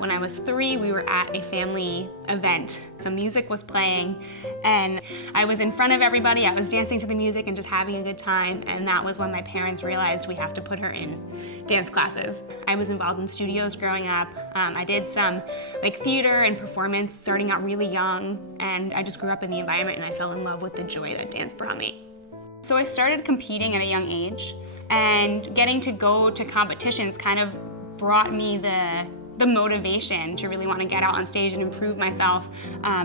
When I was 3, we were at a family event. Some music was playing, and I was in front of everybody. I was dancing to the music and just having a good time, and that was when my parents realized we have to put her in dance classes. I was involved in studios growing up. I did some theater and performance starting out really young, and I just grew up in the environment and I fell in love with the joy that dance brought me. So I started competing at a young age, and getting to go to competitions kind of brought me the motivation to really want to get out on stage and improve myself,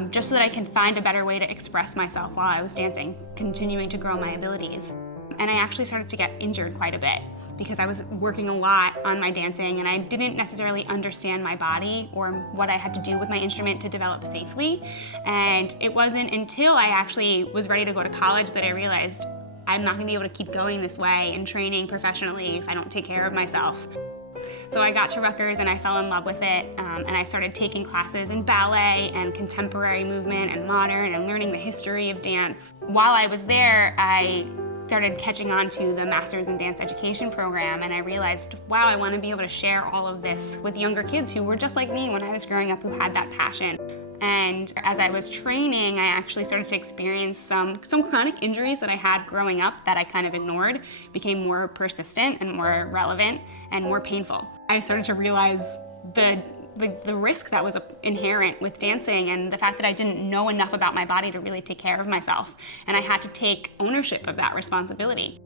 just so that I can find a better way to express myself while I was dancing, continuing to grow my abilities. And I actually started to get injured quite a bit because I was working a lot on my dancing and I didn't necessarily understand my body or what I had to do with my instrument to develop safely. And it wasn't until I actually was ready to go to college that I realized I'm not going to be able to keep going this way and training professionally if I don't take care of myself. So I got to Rutgers and I fell in love with it, and I started taking classes in ballet and contemporary movement and modern and learning the history of dance. While I was there, I started catching on to the Masters in Dance Education program, and I realized, wow, I want to be able to share all of this with younger kids who were just like me when I was growing up, who had that passion. And as I was training, I actually started to experience some chronic injuries that I had growing up that I kind of ignored, became more persistent and more relevant and more painful. I started to realize the risk that was inherent with dancing and the fact that I didn't know enough about my body to really take care of myself. And I had to take ownership of that responsibility.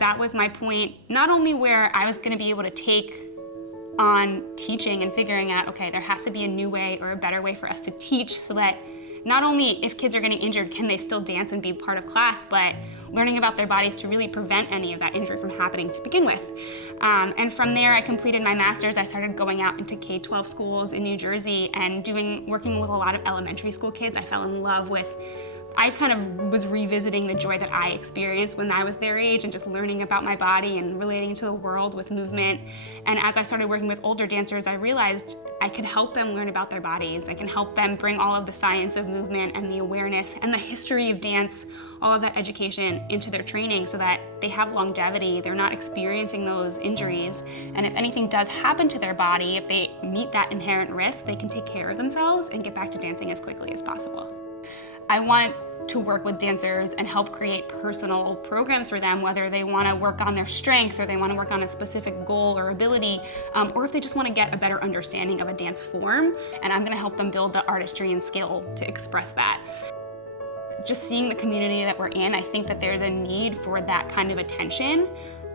That was my point, not only where I was going to be able to take on teaching and figuring out, okay, there has to be a new way or a better way for us to teach so that not only if kids are getting injured can they still dance and be part of class, but learning about their bodies to really prevent any of that injury from happening to begin with. And from there, I completed my master's. I started going out into K-12 schools in New Jersey and working with a lot of elementary school kids. I fell in love with I kind of was revisiting the joy that I experienced when I was their age and just learning about my body and relating to the world with movement. And as I started working with older dancers, I realized I could help them learn about their bodies. I can help them bring all of the science of movement and the awareness and the history of dance, all of that education into their training so that they have longevity, they're not experiencing those injuries. And if anything does happen to their body, if they meet that inherent risk, they can take care of themselves and get back to dancing as quickly as possible. I want to work with dancers and help create personal programs for them, whether they want to work on their strength or they want to work on a specific goal or ability, or if they just want to get a better understanding of a dance form, and I'm going to help them build the artistry and skill to express that. Just seeing the community that we're in, I think that there's a need for that kind of attention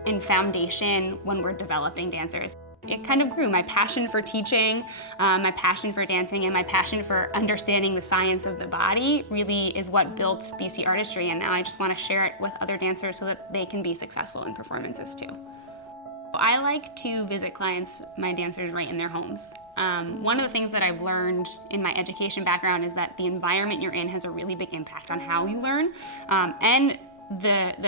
and foundation when we're developing dancers. It kind of grew. My passion for teaching, my passion for dancing, and my passion for understanding the science of the body really is what built BC Artistry, and now I just want to share it with other dancers so that they can be successful in performances too. I like to visit clients, my dancers, right in their homes. One of the things that I've learned in my education background is that the environment you're in has a really big impact on how you learn, and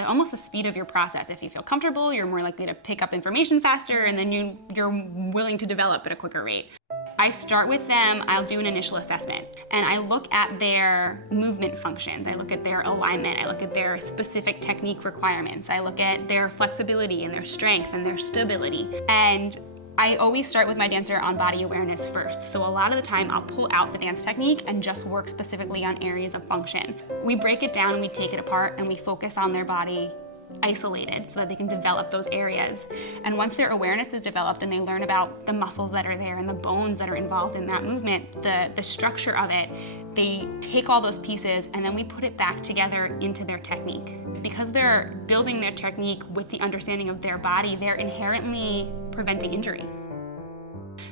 almost the speed of your process. If you feel comfortable, you're more likely to pick up information faster, and then you're willing to develop at a quicker rate. I start with them, I'll do an initial assessment, and I look at their movement functions, I look at their alignment, I look at their specific technique requirements, I look at their flexibility and their strength and their stability. And I always start with my dancer on body awareness first. So a lot of the time I'll pull out the dance technique and just work specifically on areas of function. We break it down, we take it apart, and we focus on their body isolated so that they can develop those areas. And once their awareness is developed and they learn about the muscles that are there and the bones that are involved in that movement, the structure of it, they take all those pieces and then we put it back together into their technique. Because they're building their technique with the understanding of their body, they're inherently preventing injury.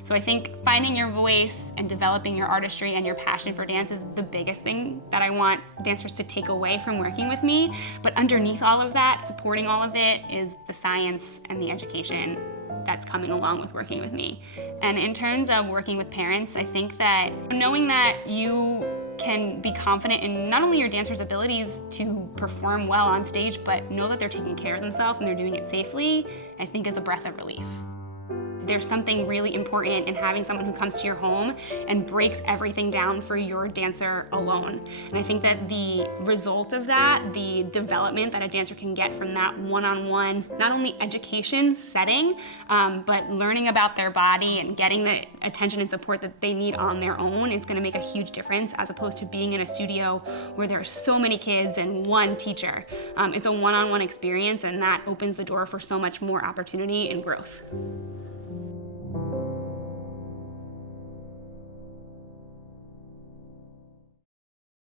So I think finding your voice and developing your artistry and your passion for dance is the biggest thing that I want dancers to take away from working with me. But underneath all of that, supporting all of it, is the science and the education that's coming along with working with me. And in terms of working with parents, I think that knowing that you can be confident in not only your dancers' abilities to perform well on stage, but know that they're taking care of themselves and they're doing it safely, I think is a breath of relief. there's something really important in having someone who comes to your home and breaks everything down for your dancer alone. And I think that the result of that, the development that a dancer can get from that one-on-one, not only education setting, but learning about their body and getting the attention and support that they need on their own is going to make a huge difference, as opposed to being in a studio where there are so many kids and one teacher. It's a one-on-one experience, and that opens the door for so much more opportunity and growth.